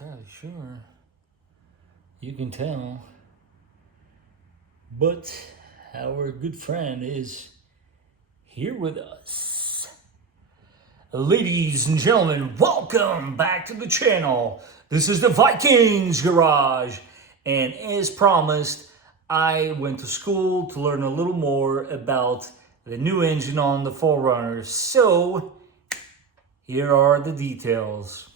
entirely sure. You can tell. But our good friend is here with us. Ladies and gentlemen, welcome back to the channel. This is the Vikings Garage. And as promised, I went to school to learn a little more about the new engine on the 4Runner. So, here are the details.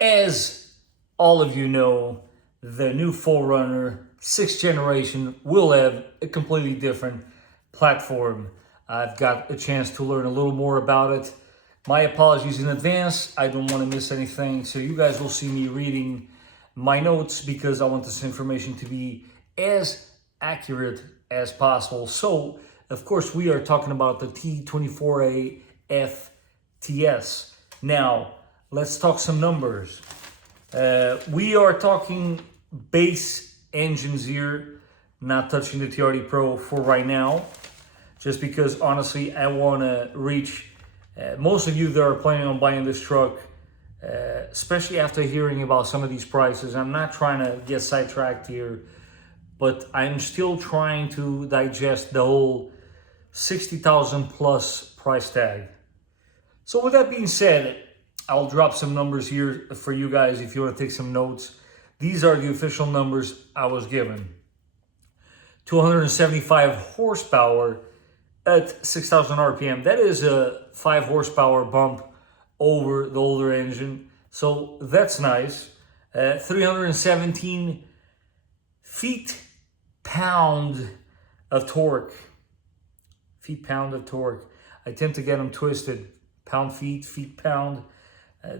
As all of you know, the new 4Runner 6th generation will have a completely different platform. I've got a chance to learn a little more about it. My apologies in advance. I don't want to miss anything. So you guys will see me reading my notes because I want this information to be as accurate as possible. So, of course, we are talking about the T24A FTS. Now, let's talk some numbers. We are talking base engines here, not touching the TRD Pro for right now, just because honestly I want to reach most of you that are planning on buying this truck, especially after hearing about some of these prices. I'm not trying to get sidetracked here, but I'm still trying to digest the whole 60,000 plus price tag. So with that being said, I'll drop some numbers here for you guys if you want to take some notes. These are the official numbers I was given. 275 horsepower at 6,000 RPM. That is a 5 horsepower bump over the older engine. So that's nice. 317 feet-pound of torque. Feet-pound of torque. I tend to get them twisted. Pound-feet, feet-pound.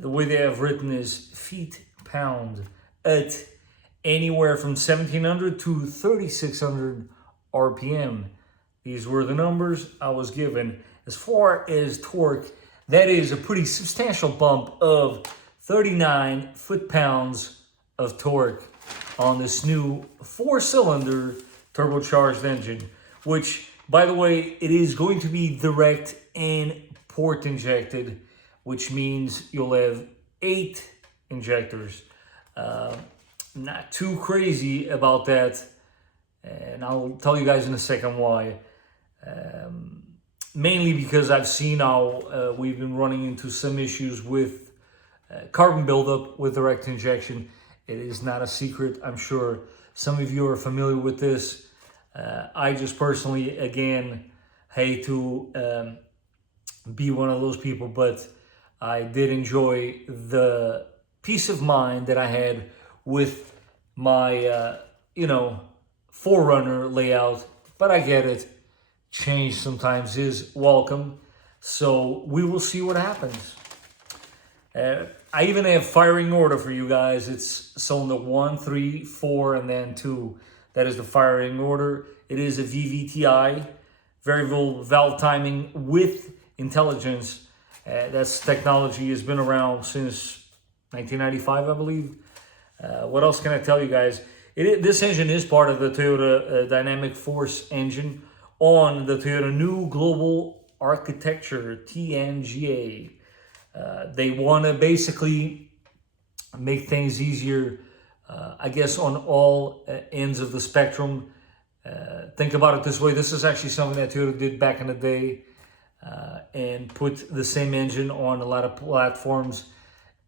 The way they have written is feet-pound at anywhere from 1,700 to 3,600 RPM. These were the numbers I was given. As far as torque, that is a pretty substantial bump of 39 foot-pounds of torque on this new 4-cylinder turbocharged engine, which, by the way, it is going to be direct and port injected, which means you'll have 8 injectors. Not too crazy about that, and I'll tell you guys in a second why. Mainly because I've seen how we've been running into some issues with carbon buildup with direct injection. It is not a secret. I'm sure some of you are familiar with this. I just personally, again, hate to be one of those people, but I did enjoy the peace of mind that I had with my, 4Runner layout. But I get it. Change sometimes is welcome. So we will see what happens. I even have firing order for you guys. It's cylinder 1, 3, 4, and then 2. That is the firing order. It is a VVTi, variable valve timing with intelligence. That's technology has been around since 1995, I believe. What else can I tell you guys? This engine is part of the Toyota Dynamic Force engine on the Toyota New Global Architecture, TNGA. They want to basically make things easier, I guess, on all ends of the spectrum. Think about it this way. This is actually something that Toyota did back in the day. And put the same engine on a lot of platforms,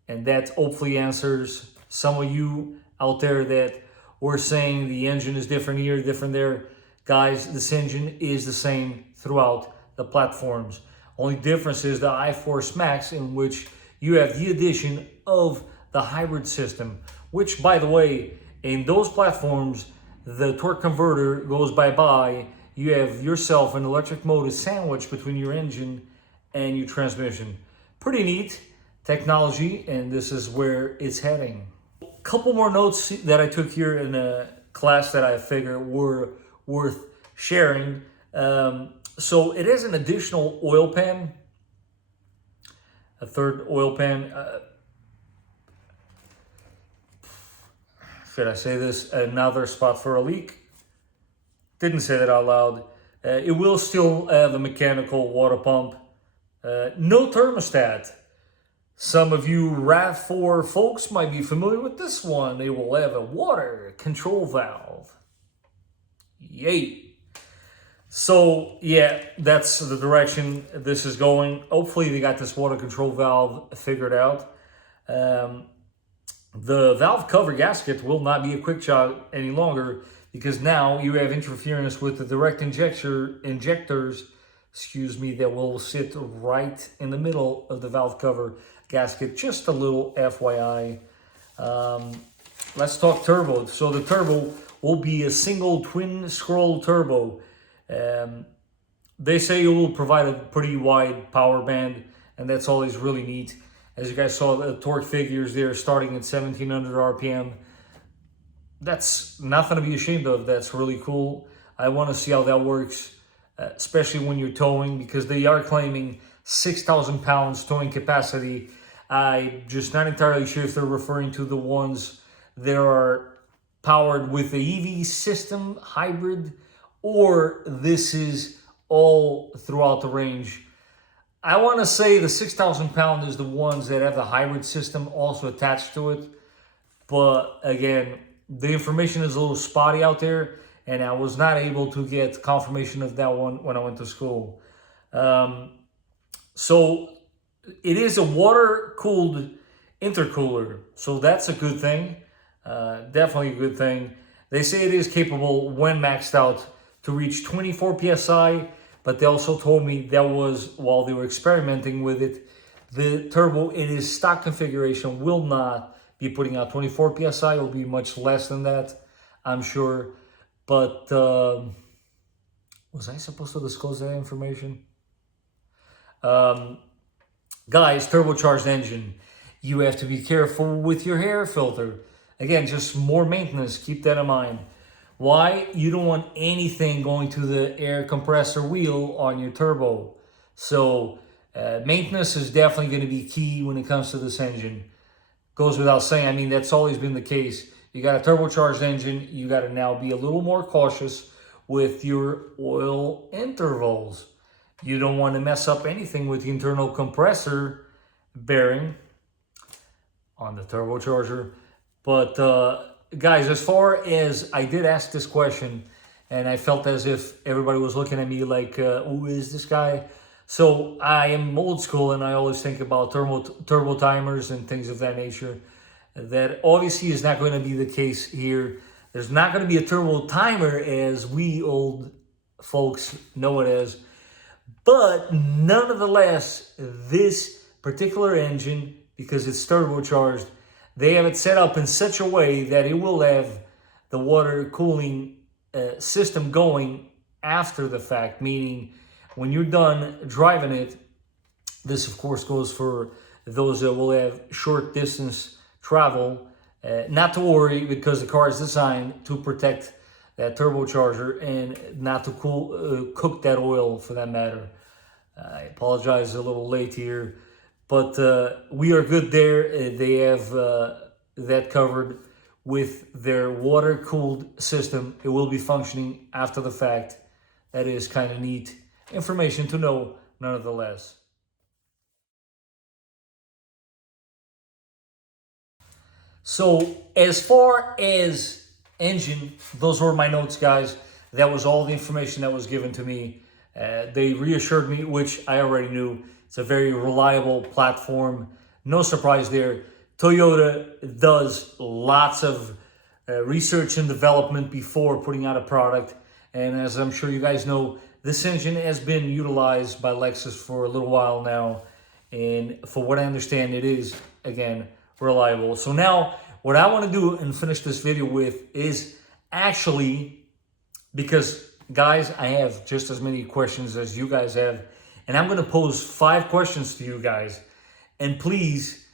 and that hopefully answers some of you out there that were saying the engine is different here, different there. Guys, this engine is the same throughout the platforms. Only difference is the iForce Max, in which you have the addition of the hybrid system, which, by the way, in those platforms, the torque converter goes bye-bye. You have yourself an electric motor sandwiched between your engine and your transmission. Pretty neat technology, and this is where it's heading. A couple more notes that I took here in a class that I figure were worth sharing. So it is an additional oil pan. a third oil pan. Should I say this? Another spot for a leak. Didn't say that out loud. It will still have a mechanical water pump. No thermostat. Some of you RAV4 folks might be familiar with this one. They will have a water control valve. Yay. So, yeah, that's the direction this is going. Hopefully they got this water control valve figured out. The valve cover gasket will not be a quick shot any longer because now you have interference with the direct injectors, that will sit right in the middle of the valve cover gasket. Just a little FYI. Let's talk turbo. So the turbo will be a single twin scroll turbo. They say it will provide a pretty wide power band, and that's always really neat. As you guys saw, the torque figures there starting at 1700 RPM. That's nothing to be ashamed of. That's really cool. I want to see how that works, especially when you're towing, because they are claiming 6,000 pounds towing capacity. I'm just not entirely sure if they're referring to the ones that are powered with the EV system hybrid, or this is all throughout the range. I want to say the 6,000 pound is the ones that have the hybrid system also attached to it. But again, the information is a little spotty out there, and I was not able to get confirmation of that one when I went to school. So it is a water-cooled intercooler, so that's a good thing. Definitely a good thing. They say it is capable, when maxed out, to reach 24 psi, but they also told me that was while they were experimenting with it. The turbo in its stock configuration will not be putting out 24 psi. It will be much less than that, I'm sure. But was I supposed to disclose that information? Guys, turbocharged engine. You have to be careful with your air filter. Again, just more maintenance. Keep that in mind. Why? You don't want anything going to the air compressor wheel on your turbo. So maintenance is definitely going to be key when it comes to this engine. Goes without saying. I mean, that's always been the case. You got a turbocharged engine. You got to now be a little more cautious with your oil intervals. You don't want to mess up anything with the internal compressor bearing on the turbocharger. But guys, as far as I did ask this question, and I felt as if everybody was looking at me like, who is this guy? So I am old school, and I always think about turbo timers and things of that nature. That obviously is not going to be the case here. There's not going to be a turbo timer as we old folks know it as. But nonetheless, this particular engine, because it's turbocharged, they have it set up in such a way that it will have the water cooling system going after the fact, meaning when you're done driving it, this of course goes for those that will have short distance travel, not to worry because the car is designed to protect that turbocharger and not to cook that oil for that matter. I apologize a little late here. But we are good there. They have that covered with their water-cooled system. It will be functioning after the fact. That is kind of neat information to know, nonetheless. So as far as engine, those were my notes, guys. That was all the information that was given to me. They reassured me, which I already knew. It's a very reliable platform. No surprise there. Toyota does lots of research and development before putting out a product. And as I'm sure you guys know, this engine has been utilized by Lexus for a little while now. And for what I understand, it is, again, reliable. So now what I want to do and finish this video with is actually, because guys, I have just as many questions as you guys have. And I'm going to pose 5 questions to you guys. And please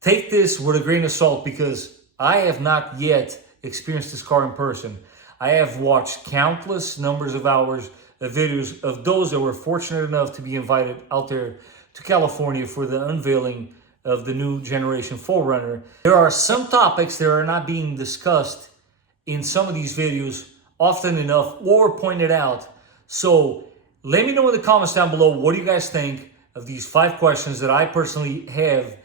take this with a grain of salt because I have not yet experienced this car in person. I have watched countless numbers of hours of videos of those that were fortunate enough to be invited out there to California for the unveiling of the new generation 4Runner. There are some topics that are not being discussed in some of these videos often enough or pointed out. So let me know in the comments down below, what do you guys think of these 5 questions that I personally have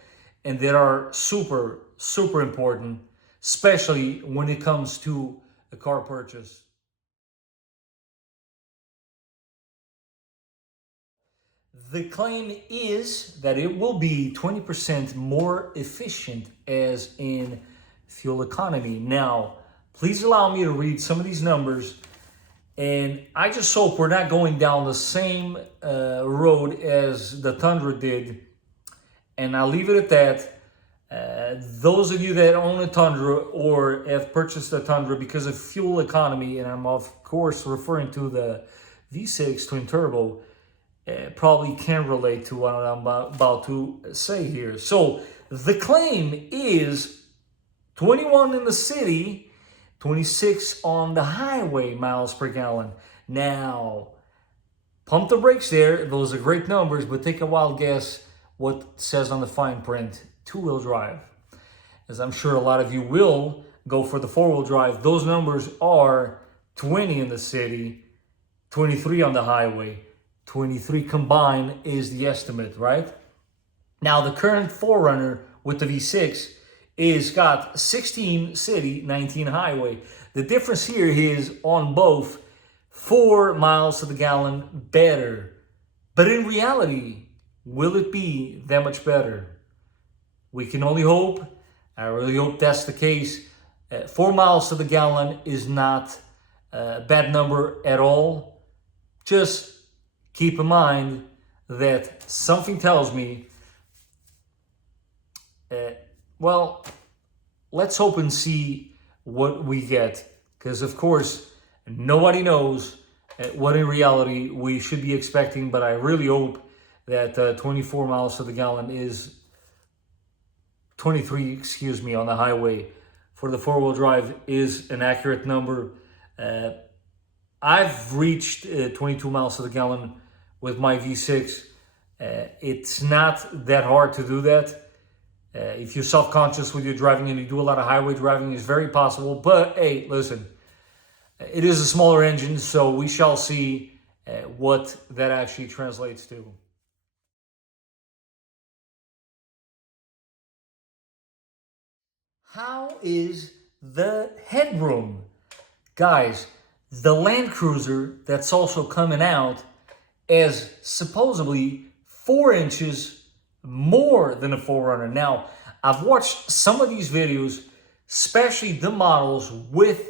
and that are super, super important, especially when it comes to a car purchase. The claim is that it will be 20% more efficient as in fuel economy. Now, please allow me to read some of these numbers, and I just hope we're not going down the same road as the Tundra did, and I'll leave it at that. Those of you that own a Tundra or have purchased a Tundra because of fuel economy, and I'm of course referring to the V6 twin turbo, probably can relate to what I'm about to say here. So the claim is 21 in the city, 26 on the highway miles per gallon. Now, pump the brakes there. Those are great numbers, but take a wild guess what it says on the fine print. 2-wheel drive. As I'm sure a lot of you will go for the 4-wheel drive. Those numbers are 20 in the city, 23 on the highway. 23 combined is the estimate, right? Now, the current 4Runner with the V6 is got 16 city, 19 highway. The difference here is on both 4 miles to the gallon better. But in reality, will it be that much better? We can only hope. I really hope that's the case. 4 miles to the gallon is not a bad number at all. Just keep in mind that something tells me, well, let's hope and see what we get. Because, of course, nobody knows what in reality we should be expecting. But I really hope that 24 miles to the gallon is 23, excuse me, on the highway for the 4-wheel drive is an accurate number. I've reached 22 miles to the gallon with my V6. It's not that hard to do that. If you're self-conscious with your driving and you do a lot of highway driving, it's very possible. But hey, listen, it is a smaller engine, so we shall see what that actually translates to. How is the headroom? Guys, the Land Cruiser that's also coming out is supposedly 4 inches more than a 4Runner. Now, I've watched some of these videos, especially the models with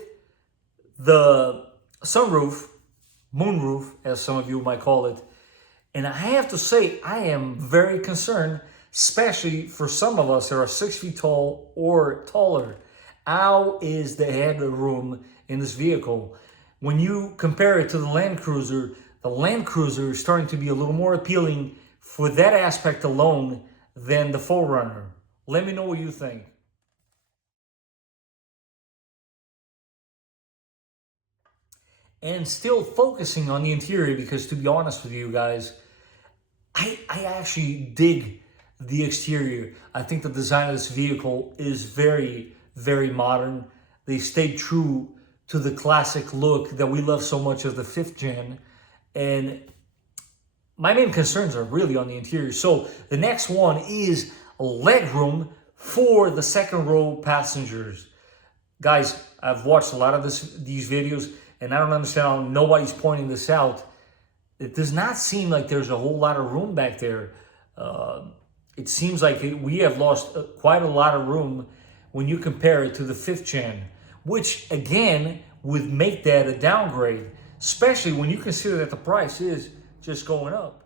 the sunroof, moonroof, as some of you might call it. And I have to say, I am very concerned, especially for some of us that are 6 feet tall or taller. How is the headroom in this vehicle? When you compare it to the Land Cruiser is starting to be a little more appealing for that aspect alone than the 4Runner. Let me know what you think. And still focusing on the interior, because to be honest with you guys, I actually dig the exterior. I think the design of this vehicle is very, very modern. They stayed true to the classic look that we love so much of the 5th gen. And my main concerns are really on the interior. So the next one is legroom for the second row passengers. Guys, I've watched a lot of these videos, and I don't understand how nobody's pointing this out. It does not seem like there's a whole lot of room back there. It seems like we have lost quite a lot of room when you compare it to the 5th gen, which again would make that a downgrade, especially when you consider that the price is just going up.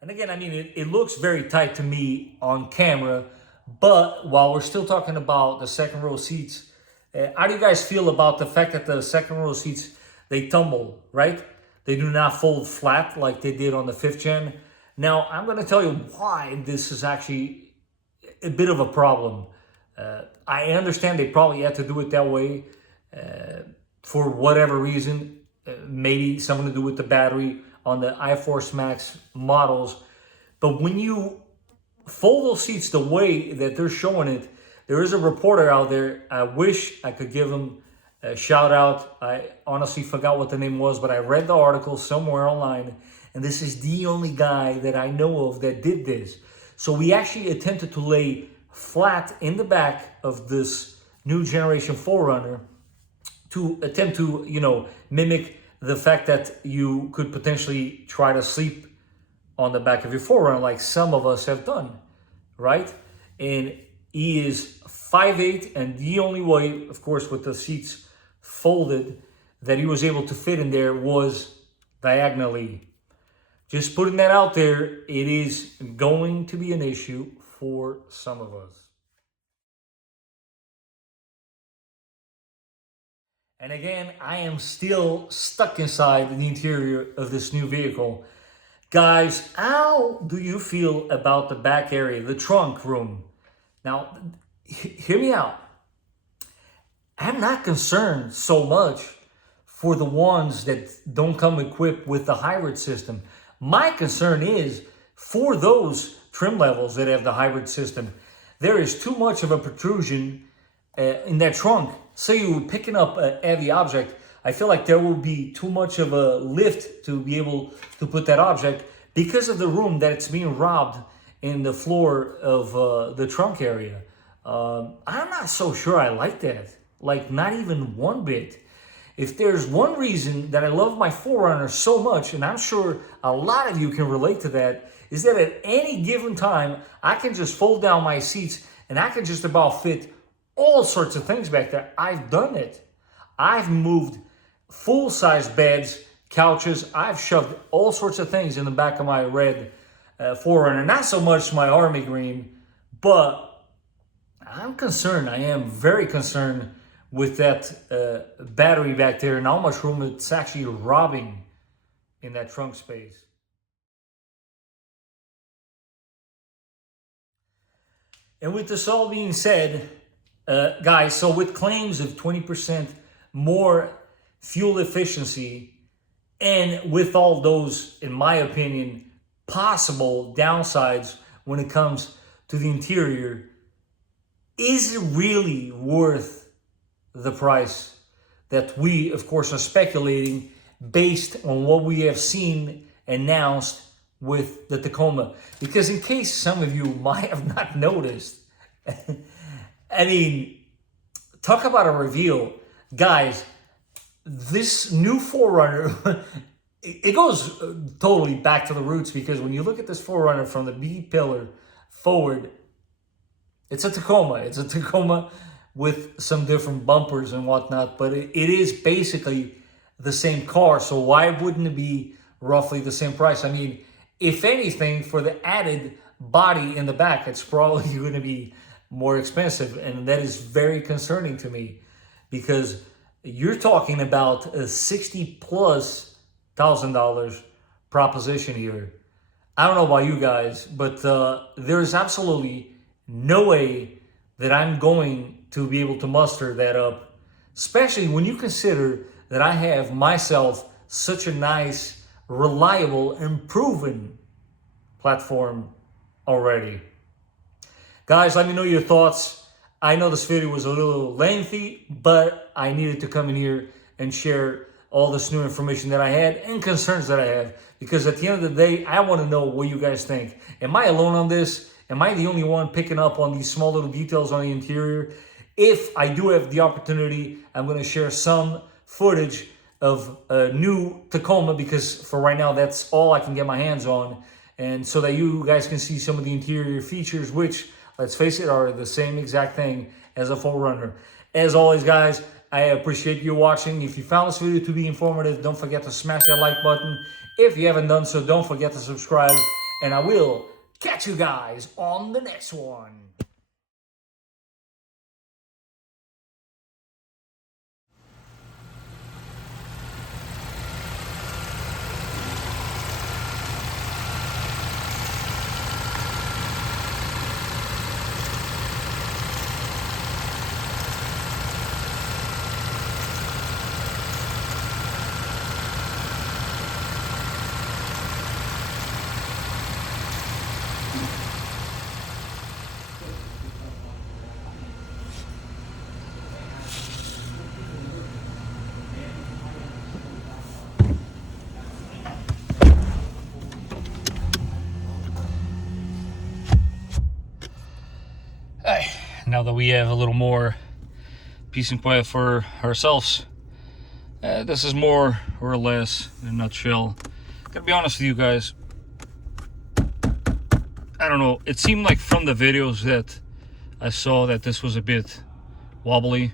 And again, I mean, it looks very tight to me on camera, but while we're still talking about the second row seats, how do you guys feel about the fact that the second row seats, they tumble, right? They do not fold flat like they did on the 5th gen. Now, I'm going to tell you why this is actually a bit of a problem. I understand they probably had to do it that way for whatever reason. maybe something to do with the battery on the iForce Max models. But when you fold those seats the way that they're showing it, there is a reporter out there. I wish I could give him a shout out. I honestly forgot what the name was, but I read the article somewhere online, and this is the only guy that I know of that did this. So we actually attempted to lay flat in the back of this new generation 4Runner to attempt to, mimic the fact that you could potentially try to sleep on the back of your 4Runner like some of us have done, right? And he is 5'8", and the only way, of course, with the seats folded, that he was able to fit in there was diagonally. Just putting that out there, it is going to be an issue for some of us. And again, I am still stuck inside the interior of this new vehicle. Guys, how do you feel about the back area, the trunk room? Now, hear me out. I'm not concerned so much for the ones that don't come equipped with the hybrid system. My concern is for those trim levels that have the hybrid system. There is too much of a protrusion in that trunk. Say you were picking up a heavy object, I feel like there will be too much of a lift to be able to put that object because of the room that it's being robbed in the floor of the trunk area. I'm not so sure I like that. Like, not even one bit. If there's one reason that I love my 4Runner so much, and I'm sure a lot of you can relate to that, is that at any given time, I can just fold down my seats and I can just about fit all sorts of things back there. I've done it. I've moved full-size beds, couches. I've shoved all sorts of things in the back of my red 4Runner. Not so much my army green, but I'm concerned. I am very concerned with that battery back there and how much room it's actually robbing in that trunk space. And with this all being said, guys, so with claims of 20% more fuel efficiency, and with all those, in my opinion, possible downsides when it comes to the interior, is it really worth the price that we, of course, are speculating based on what we have seen announced with the Tacoma? Because in case some of you might have not noticed, I mean, talk about a reveal. Guys, this new 4Runner, it goes totally back to the roots, because when you look at this 4Runner from the B pillar forward, it's a Tacoma. It's a Tacoma with some different bumpers and whatnot, but it is basically the same car. So why wouldn't it be roughly the same price? I mean, if anything, for the added body in the back, it's probably going to be more expensive. And that is very concerning to me, because you're talking about a $60,000+ proposition here. I don't know about you guys, but there's absolutely no way that I'm going to be able to muster that up, especially when you consider that I have myself such a nice, reliable, and proven platform already. Guys, let me know your thoughts. I know this video was a little lengthy, but I needed to come in here and share all this new information that I had and concerns that I have, because at the end of the day, I want to know what you guys think. Am I alone on this? Am I the only one picking up on these small little details on the interior? If I do have the opportunity, I'm going to share some footage of a new Tacoma, because for right now, that's all I can get my hands on. And so that you guys can see some of the interior features, which, let's face it, are the same exact thing as a 4Runner. As always, guys, I appreciate you watching. If you found this video to be informative, don't forget to smash that like button. If you haven't done so, don't forget to subscribe. And I will catch you guys on the next one. now that we have a little more peace and quiet for ourselves. This is more or less in a nutshell. Gotta be honest with you guys, I don't know, it seemed like from the videos that I saw that this was a bit wobbly,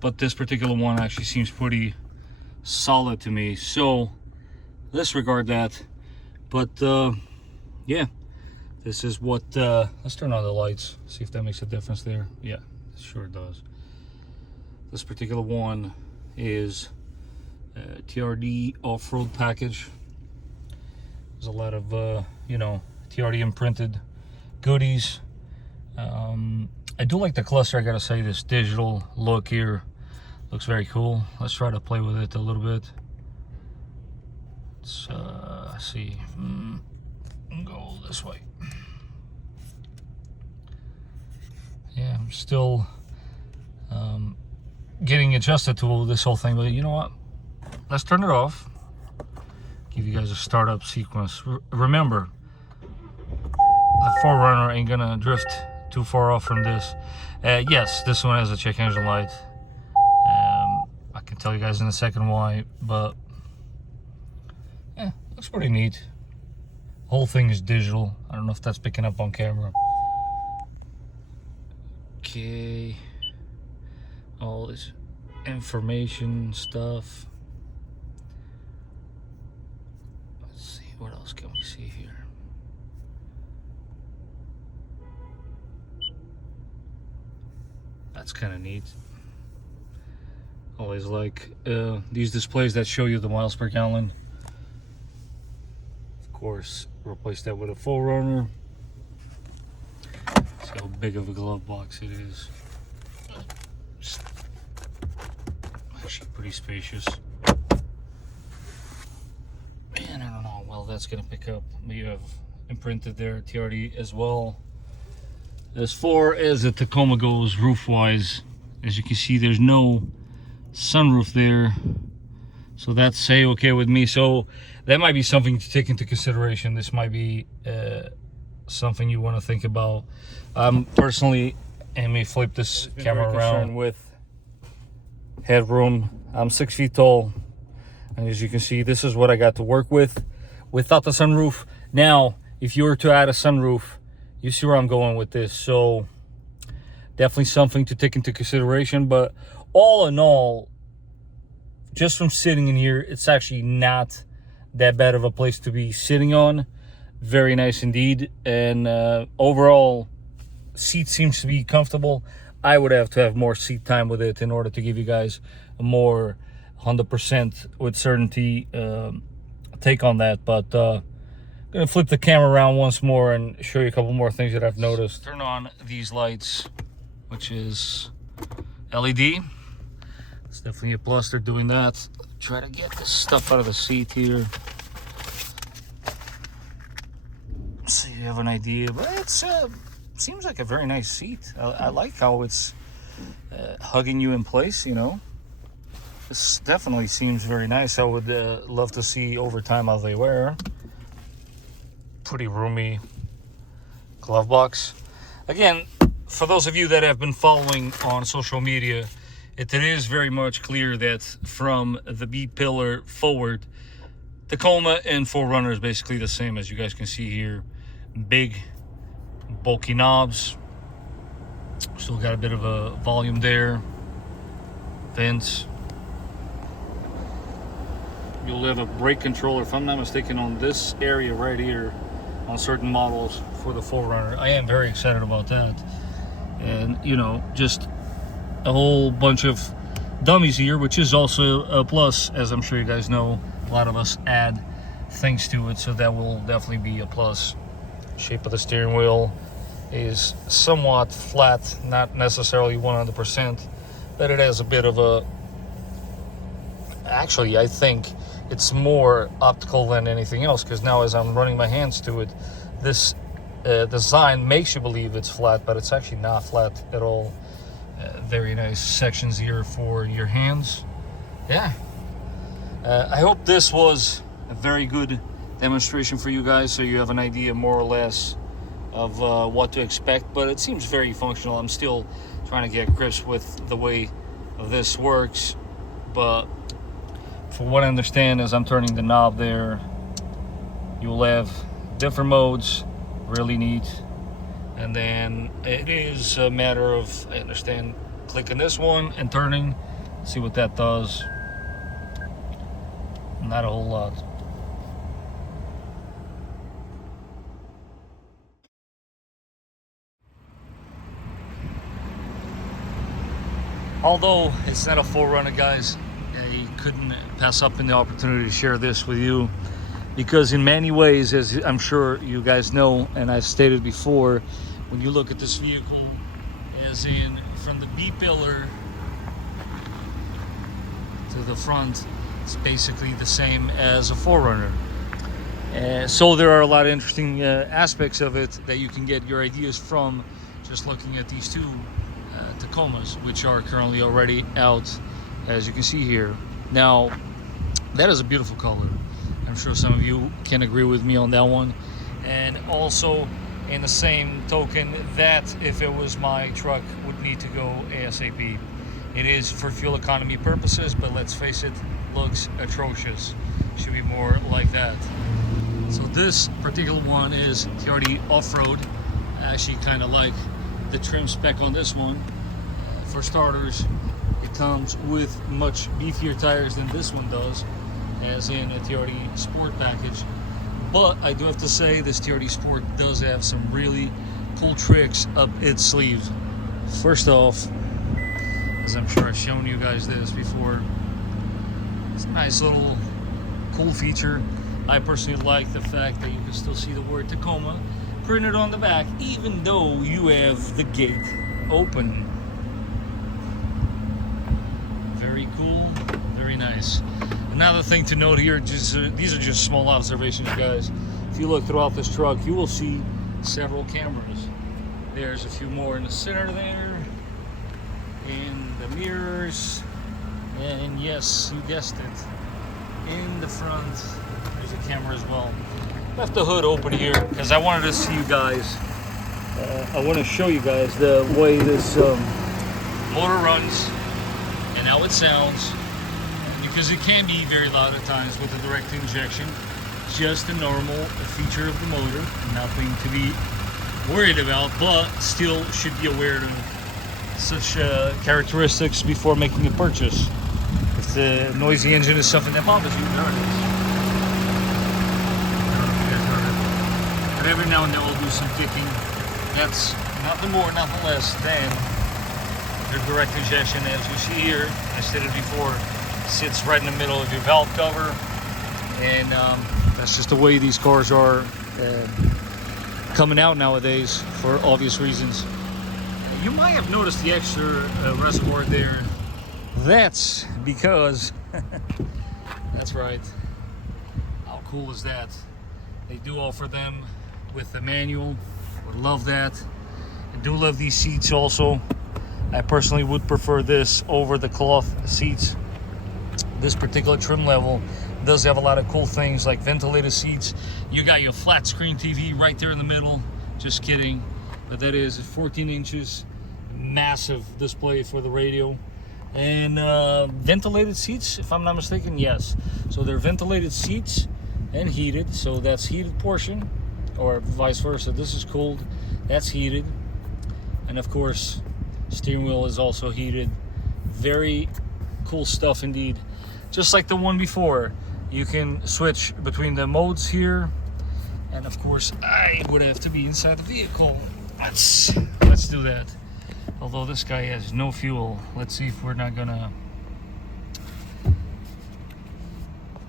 but this particular one actually seems pretty solid to me, so disregard that. But yeah, this is what let's turn on the lights, see if that makes a difference there. Yeah, it sure does. This particular one is TRD off-road package. There's a lot of you know, TRD imprinted goodies. I do like the cluster, I gotta say. This digital look here looks very cool. Let's try to play with it a little bit. Let's see. Go this way. Yeah, I'm still getting adjusted to this whole thing, but you know what? Let's turn it off. Give you guys a startup sequence. Remember, the 4Runner ain't gonna drift too far off from this. Yes, this one has a check engine light. I can tell you guys in a second why, but yeah, looks pretty neat. Whole thing is digital. I don't know if that's picking up on camera. Okay, all this information stuff. Let's see, what else can we see here? That's kind of neat. Always like these displays that show you the miles per gallon. Of course, replace that with a 4Runner. See how big of a glove box it is. Just actually pretty spacious. And I don't know how well that's gonna pick up. You have imprinted there TRD as well. As far as the Tacoma goes, roof-wise, as you can see, there's no sunroof there, so that's okay with me. So that might be something to take into consideration. This might be something you want to think about. Personally, and may flip this camera around, with headroom. I'm 6 feet tall, and as you can see, this is what I got to work with without the sunroof. Now, if you were to add a sunroof, you see where I'm going with this. So definitely something to take into consideration. But all in all, just from sitting in here, it's actually not that bad of a place to be sitting on. Very nice indeed. And overall, seat seems to be comfortable. I would have to have more seat time with it in order to give you guys a more 100% with certainty take on that. But gonna flip the camera around once more and show you a couple more things that I've noticed. Turn on these lights, which is LED. It's definitely a plus, they're doing that. Try to get this stuff out of the seat here, so you have an idea. But it's seems like a very nice seat. I like how it's hugging you in place, you know. This definitely seems very nice. I would love to see over time how they wear. Pretty roomy glove box. Again, for those of you that have been following on social media, it is very much clear that from the B pillar forward, Tacoma and 4Runner is basically the same, as you guys can see here. Big, bulky knobs. Still got a bit of a volume there. Vents. You'll have a brake controller, if I'm not mistaken, on this area right here on certain models for the 4Runner. I am very excited about that. And, you know, just a whole bunch of dummies here, which is also a plus, as I'm sure you guys know. A lot of us add things to it, so that will definitely be a plus. Shape of the steering wheel is somewhat flat, not necessarily 100%, but it has a bit of a... Actually, I think it's more optical than anything else, because now as I'm running my hands to it, this design makes you believe it's flat, but it's actually not flat at all. Very nice sections here for your hands. Yeah, I hope this was a very good demonstration for you guys, so you have an idea more or less of what to expect, but it seems very functional. I'm still trying to get grips with the way this works, but for what I understand, as I'm turning the knob there, you'll have different modes, really neat. And then it is a matter of, I understand, clicking this one and turning, see what that does. Not a whole lot. Although it's not a 4Runner, guys, I couldn't pass up in the opportunity to share this with you, because in many ways, as I'm sure you guys know, and I've stated before, when you look at this vehicle, as in from the B pillar to the front, it's basically the same as a 4Runner. So there are a lot of interesting aspects of it that you can get your ideas from just looking at these two Tacomas, which are currently already out, as you can see here. Now, that is a beautiful color. I'm sure some of you can agree with me on that one. And also, in the same token, that if it was my truck, would need to go ASAP. It is for fuel economy purposes, but let's face it, looks atrocious. Should be more like that. So this particular one is TRD off-road. I actually kind of like the trim spec on this one. For starters, it comes with much beefier tires than this one does, as in a TRD Sport package. But I do have to say, this TRD Sport does have some really cool tricks up its sleeve. First off, as I'm sure I've shown you guys this before, it's a nice little cool feature. I personally like the fact that you can still see the word Tacoma printed on the back, even though you have the gate open. Very cool, very nice. Another thing to note here, these are just small observations, guys. If you look throughout this truck, you will see several cameras. There's a few more in the center there, in the mirrors, and yes, you guessed it, in the front, there's a camera as well. Left the hood open here because I wanted to see you guys, I want to show you guys the way this motor runs and how it sounds, because it can be very loud at times with the direct injection. Just a normal feature of the motor, nothing to be worried about, but still should be aware of such characteristics before making a purchase. If the noisy engine is something that bothers you, there it is. I don't know if you guys heard it. But every now and then we'll do some kicking. That's nothing more, nothing less than the direct injection. As you see here, I stated before, sits right in the middle of your valve cover, and that's just the way these cars are coming out nowadays for obvious reasons. You might have noticed the extra reservoir there. That's because that's right. How cool is that? They do offer them with the manual. Would love that. I do love these seats also. I personally would prefer this over the cloth seats. This particular trim level does have a lot of cool things like ventilated seats. You got your flat screen TV right there in the middle. Just kidding. But that is 14 inches. Massive display for the radio. And ventilated seats, if I'm not mistaken, yes. So they're ventilated seats and heated. So that's heated portion, or vice versa. This is cooled, that's heated. And of course, steering wheel is also heated. Very cool stuff indeed. Just like the one before, you can switch between the modes here. And of course, I would have to be inside the vehicle. Let's do that. Although this guy has no fuel. Let's see if we're not gonna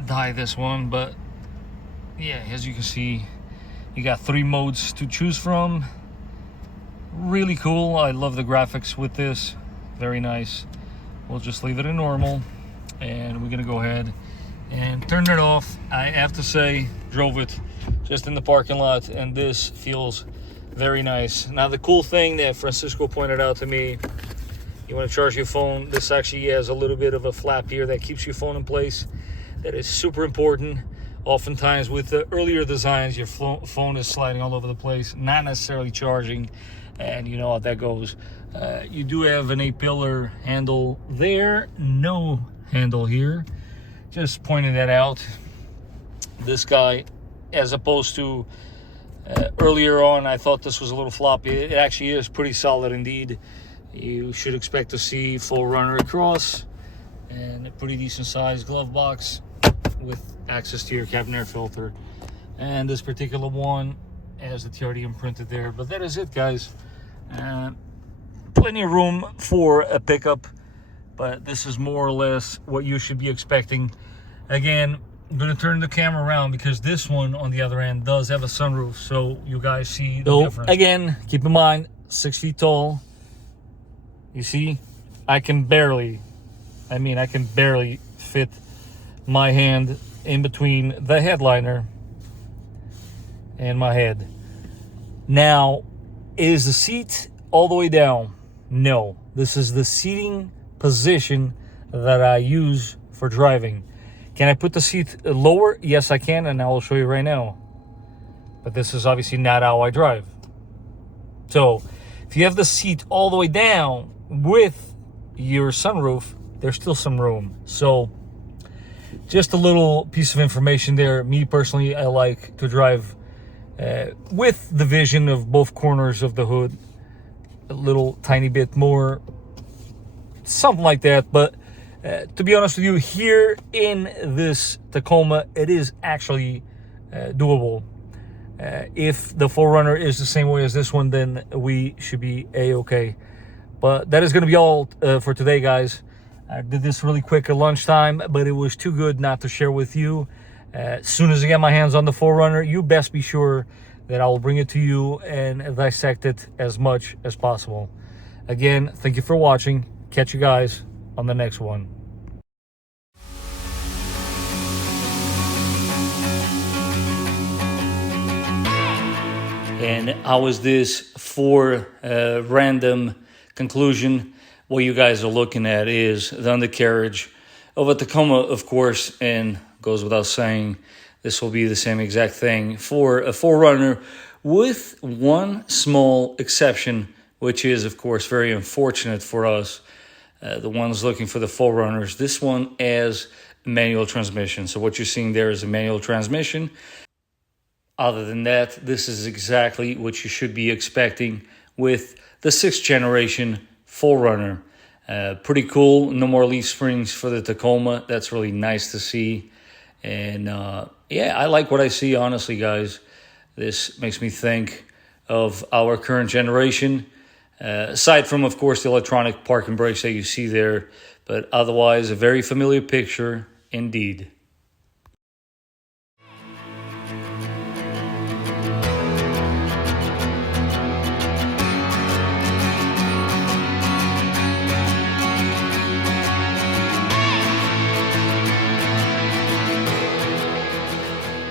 die this one. But yeah, as you can see, you got 3 modes to choose from. Really cool. I love the graphics with this. Very nice. We'll just leave it in normal, and we're gonna go ahead and turn it off. I have to say, drove it just in the parking lot, and this feels very nice. Now, the cool thing that Francisco pointed out to me, you want to charge your phone, this actually has a little bit of a flap here that keeps your phone in place. That is super important. Oftentimes with the earlier designs, your phone is sliding all over the place, not necessarily charging, and you know how that goes. You do have an 8-pillar handle there, no handle here. Just pointing that out. This guy, as opposed to earlier on, I thought this was a little floppy. It actually is pretty solid indeed. You should expect to see 4Runner across and a pretty decent sized glove box with access to your cabin air filter. And this particular one has the TRD imprinted there. But that is it, guys. Plenty of room for a pickup, but this is more or less what you should be expecting. Again, I'm going to turn the camera around because this one on the other end does have a sunroof, so you guys see the difference. Again, keep in mind, 6 feet tall. You see, I can barely fit my hand in between the headliner and my head. Now, is the seat all the way down? No. This is the seating position that I use for driving. Can I put the seat lower? Yes, I can, and I will show you right now. But this is obviously not how I drive. So, if you have the seat all the way down with your sunroof, there's still some room. So, just a little piece of information there. Me personally, I like to drive with the vision of both corners of the hood. A little tiny bit more, something like that. But to be honest with you, here in this Tacoma, it is actually doable. If the 4Runner is the same way as this one, then we should be a-okay. But that is going to be all for today, guys. I did this really quick at lunchtime, but it was too good not to share with you. As soon as I get my hands on the 4Runner, you best be sure that I will bring it to you and dissect it as much as possible. Again, thank you for watching. Catch you guys on the next one. And how is this for a random conclusion? What you guys are looking at is the undercarriage of a Tacoma, of course, and goes without saying, this will be the same exact thing for a 4Runner, with one small exception, which is, of course, very unfortunate for us, the ones looking for the 4Runners. This one has a manual transmission. So what you're seeing there is a manual transmission. Other than that, this is exactly what you should be expecting with the 6th generation 4Runner. Pretty cool. No more leaf springs for the Tacoma. That's really nice to see. And yeah, I like what I see, honestly, guys. This makes me think of our current generation. Aside from, of course, the electronic parking brakes that you see there. But otherwise, a very familiar picture indeed.